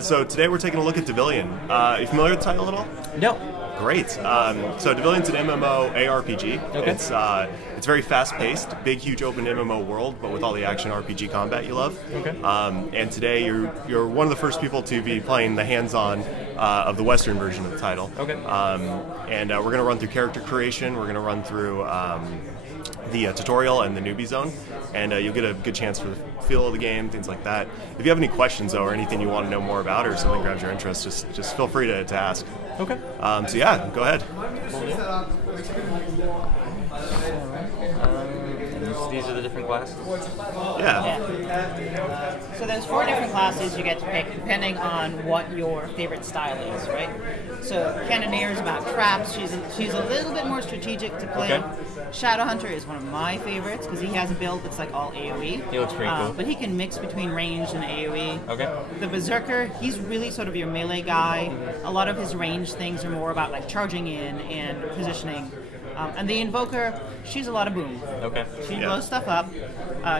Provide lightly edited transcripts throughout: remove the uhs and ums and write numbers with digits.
So today we're taking a look at Devilian. Are you familiar with the title at all? No. Great. So Devilian's an MMO aRPG. Okay. It's very fast-paced, big, huge, open MMO world, but with all the action RPG combat you love. Okay. And today you're one of the first people to be playing the hands-on of the Western version of the title. Okay. And we're going to run through character creation. We're going to run through the tutorial and the newbie zone, and you'll get a good chance for the feel of the game, things like that. If you have any questions though, or anything you want to know more about, or something grabs your interest, just feel free to ask. Okay. So yeah, go ahead. These are the different classes? Yeah. So there's 4 different classes you get to pick depending on what your favorite style is, right? So Cannoneer is about traps. She's a little bit more strategic to play. Okay. Shadowhunter is one of my favorites because he has a build that's like all AoE. He looks pretty cool. But he can mix between ranged and AoE. Okay. The Berserker, he's really sort of your melee guy. A lot of his range things are more about like charging in and positioning. And the Evoker, she's a lot of boom. Okay. She blows stuff up.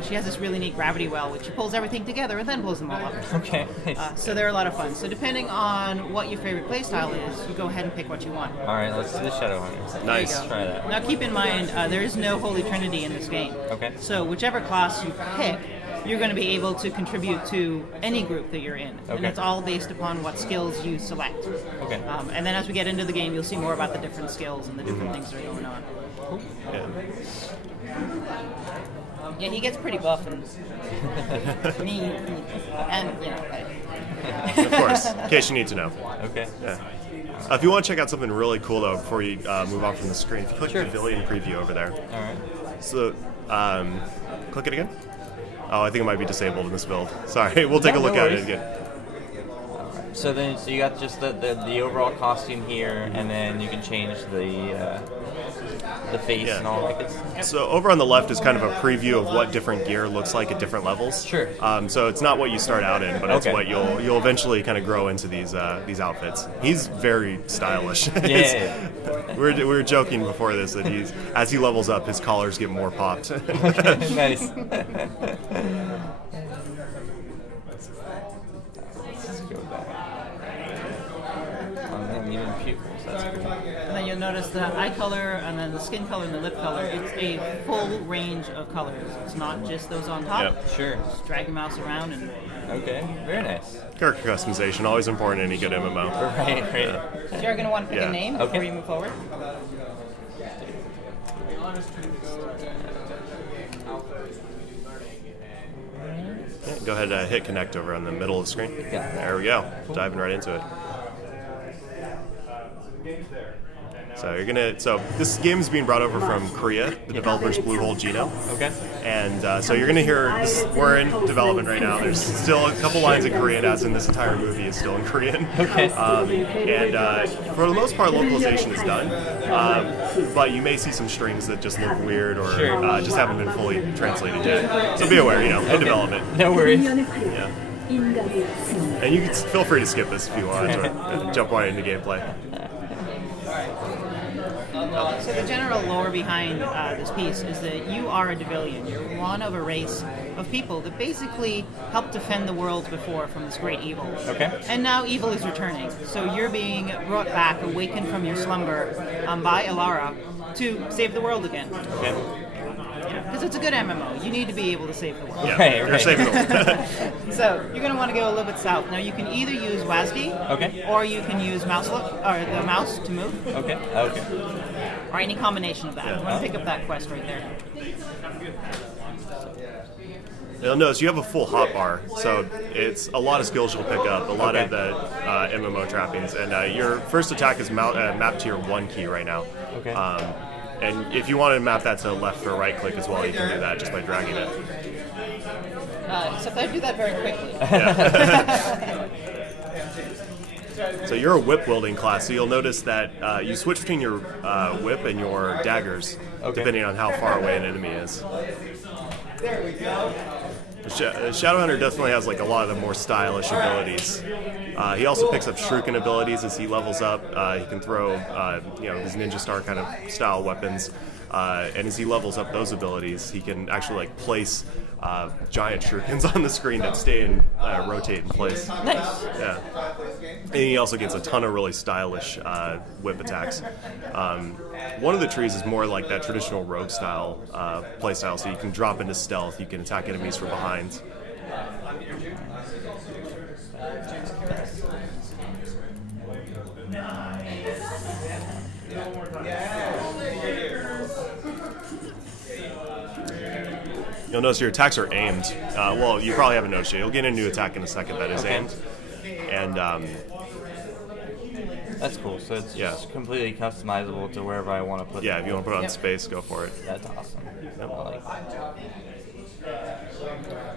She has this really neat gravity well, which she pulls everything together and then blows them all up. Okay. So they're a lot of fun. So depending on what your favorite playstyle is, you go ahead and pick what you want. All right, let's do the Shadowhunter. Nice. Let's try that. Now keep in mind, there is no Holy Trinity in this game. Okay. So whichever class you pick, you're going to be able to contribute to any group that you're in. Okay. And it's all based upon what skills you select. Okay. And then as we get into the game, you'll see more about the different skills and the different things that are going on. Yeah. Yeah, he gets pretty buff and and you know. Of course, in case you need to know. Okay. Yeah. If you want to check out something really cool though, before you move on from the screen, if you click Sure. the Devilian preview over there. All right. So, click it again. Oh, I think it might be disabled in this build. Sorry, we'll take a look no at it worries. again. So you got just the overall costume here, and then you can change the face and all that good stuff. So over on the left is kind of a preview of what different gear looks like at different levels. Sure. So it's not what you start out in, but it's Okay. what you'll eventually kind of grow into these outfits. He's very stylish. Yeah. We were joking before this that as he levels up, his collars get more popped. Nice. Even pupils, that's cool. And then you'll notice the eye color and then the skin color and the lip color. It's a full range of colors. It's not just those on top. Yep. Sure. Just drag your mouse around and... Okay, very nice. Character customization, always important in any good MMO. Right. So you're going to want to pick Yeah. a name before Okay. you move forward. Yeah, go ahead and hit connect over on the middle of the screen. Yeah. There we go. Diving right into it. So this game is being brought over from Korea, the developer's Bluehole Geno. Okay. And so you're going to hear, we're in development right now. There's still a couple lines in Korean, as in this entire movie is still in Korean. Okay. And for the most part, localization is done. But you may see some strings that just look weird or Sure. just haven't been fully translated yet. So be aware, in development. No worries. Yeah. And you can feel free to skip this if you want, or jump right into gameplay. So the general lore behind this piece is that you are a Devilian. You're one of a race of people that basically helped defend the world before from this great evil. Okay. And now evil is returning. So you're being brought back, awakened from your slumber by Elara to save the world again. Okay. Because it's a good MMO. You need to be able to save the world. Yeah, Right, you're right. saving the world. So you're going to want to go a little bit south. Now you can either use WASD, Okay. or you can use mouse look or the mouse to move, Okay. Okay. or any combination of that. You want to pick up that quest right there. You'll notice you have a full hotbar, so it's a lot of skills you'll pick up, a lot of the MMO trappings, and your first attack is mapped to your 1 key right now. Okay. And if you want to map that to left or right click as well, you can do that just by dragging it. Except I do that very quickly. So you're a whip-wielding class, so you'll notice that you switch between your whip and your daggers, depending on how far away an enemy is. Shadowhunter definitely has like a lot of the more stylish abilities. He also picks up shuriken abilities as he levels up. He can throw, these ninja star kind of style weapons. and as he levels up those abilities, he can actually like place giant shurikens on the screen that stay and rotate in place. Nice. Yeah. And he also gets a ton of really stylish whip attacks. One of the trees is more like that traditional rogue style play style, so you can drop into stealth, you can attack enemies from behind. You'll notice your attacks are aimed. Well, you probably haven't noticed it. You'll get a new attack in a second that is aimed. And that's cool. So it's just completely customizable to wherever I want to put it. Yeah, if you want to put it on space, go for it. That's awesome. I like that.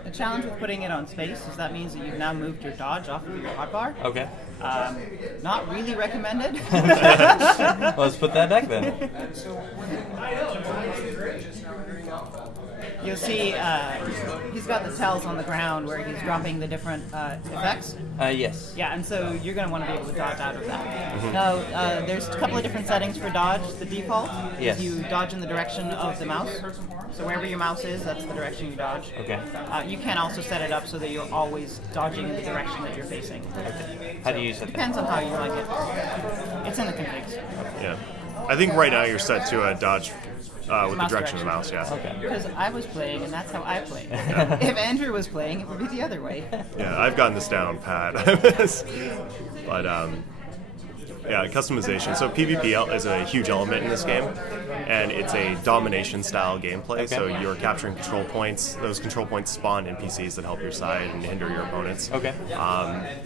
The challenge with putting it on space is that means that you've now moved your dodge off of your hotbar. Okay. Not really recommended. Well, let's put that back then. You'll see he's got the tells on the ground where he's dropping the different effects. Yes. Yeah, and so you're going to want to be able to dodge out of that. Now, there's a couple of different settings for dodge. The default is you dodge in the direction of the mouse. So wherever your mouse is, that's the direction you dodge. Okay. You can also set it up so that you're always dodging in the direction that you're facing. Okay. How do you set that? Depends on how you like it. It's in the configs. Yeah. I think right now you're set to a dodge with the direction of the mouse, yeah. Okay. Because I was playing, and that's how I played. If Andrew was playing, it would be the other way. Yeah, I've gotten this down pat. But yeah, customization. So PvP is a huge element in this game, and it's a domination-style gameplay. Okay. So you're capturing control points. Those control points spawn NPCs that help your side and hinder your opponents. Okay.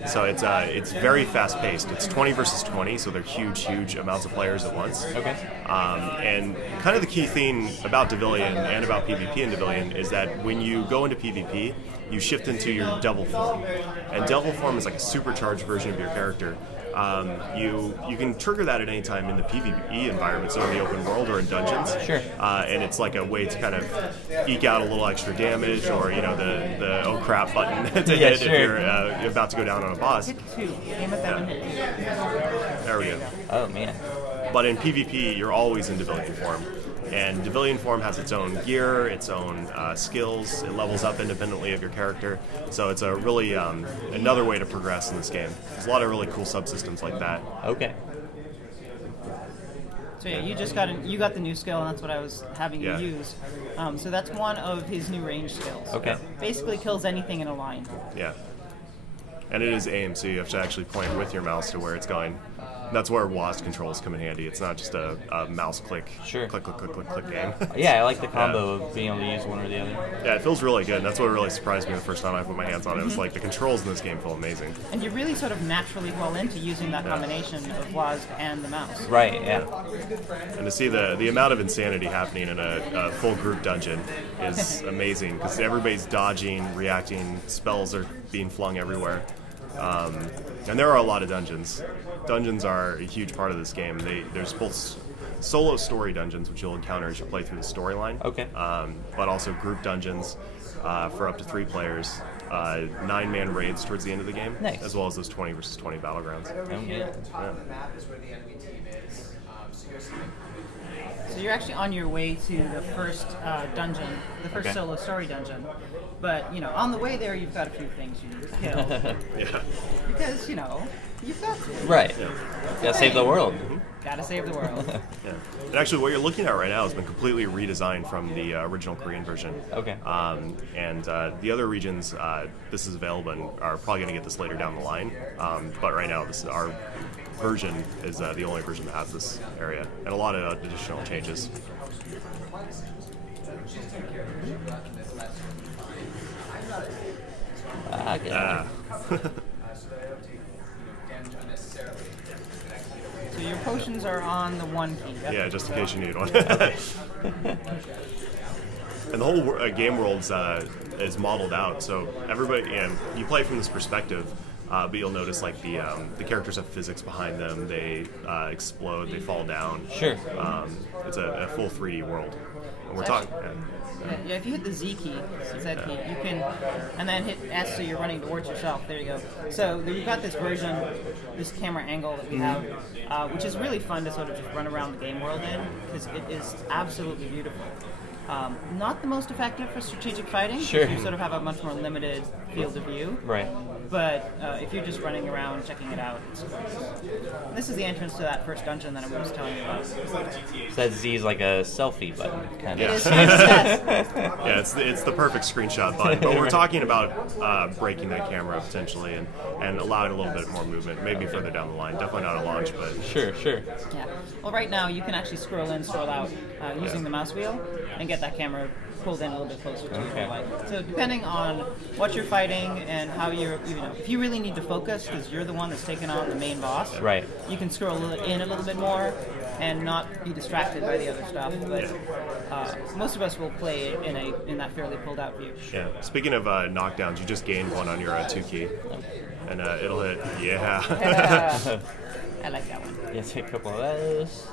So it's very fast-paced. It's 20 versus 20, so they're huge amounts of players at once. Okay. And kind of the key theme about Devilian and about PvP in Devilian is that when you go into PvP, you shift into your devil form, and devil form is like a supercharged version of your character. You can trigger that at any time in the PvE environment, so in the open world or in dungeons. Sure. And it's like a way to kind of eke out a little extra damage, or the oh crap button to hit if you're about to go down on a boss. Hit 2. Aim at that one, hit 2. There we go. Oh man. But in PvP, you're always in Devilian form. And Devilian form has its own gear, its own skills. It levels up independently of your character. So it's a really another way to progress in this game. There's a lot of really cool subsystems like that. Okay. So yeah, you got the new skill, and that's what I was having you use. So that's one of his new range skills. Okay. Basically kills anything in a line. Yeah. And it is aim, so you have to actually point with your mouse to where it's going. That's where WASD controls come in handy. It's not just a mouse click, click aim. Yeah, I like the combo of being able to use one or the other. Yeah, it feels really good. And that's what really surprised me the first time I put my hands on it. It was like the controls in this game feel amazing. And you really sort of naturally fall into using that combination of WASD and the mouse. Right, yeah. And to see the amount of insanity happening in a full group dungeon is amazing, because everybody's dodging, reacting, spells are being flung everywhere. And there are a lot of dungeons. Dungeons are a huge part of this game. There's both solo story dungeons, which you'll encounter as you play through the storyline. Okay. But also group dungeons for up to 3 players. 9-man raids towards the end of the game, nice. As well as those 20 versus 20 battlegrounds. So you're actually on your way to the first dungeon, the first solo story dungeon. But, on the way there, you've got a few things you need to kill. Yeah. Because, you've got to. Right. Gotta save the world. Gotta save the world. Yeah. And actually, what you're looking at right now has been completely redesigned from the original Korean version. Okay. And the other regions, this is available and are probably going to get this later down the line. But right now, this is our version is the only version that has this area, and a lot of additional changes. So your potions are on the 1 key. Yep. Yeah, just in case you need one. And the whole game world is modeled out, so everybody, you play from this perspective. But you'll notice like the characters have physics behind them. They explode, they fall down. Sure. It's a full 3D world. And we're talking. Yeah, if you hit the Z key, Z key, you can, and then hit S so you're running towards yourself. There you go. So we've got this version, this camera angle that we have, which is really fun to sort of just run around the game world in, because it is absolutely beautiful. Not the most effective for strategic fighting. Sure. You sort of have a much more limited field of view. Right. But if you're just running around checking it out, this is the entrance to that first dungeon that I was telling you about. So that Z is like a selfie button, kind of. It is, yes. Yeah, it's the perfect screenshot button. But we're talking about breaking that camera potentially and allowing a little bit more movement, maybe further down the line. Definitely not a launch, but Sure. Yeah. Well, right now you can actually scroll in, scroll out using the mouse wheel and get that camera pulled in a little bit closer to your light. So depending on what you're fighting and how if you really need to focus because you're the one that's taking on the main boss, Right. you can scroll in a little bit more and not be distracted by the other stuff. But most of us will play in that fairly pulled out view. yeah. Speaking of knockdowns, you just gained one on your 2 key, and it'll hit. Yeah. I like that one. Yeah, take a couple of those.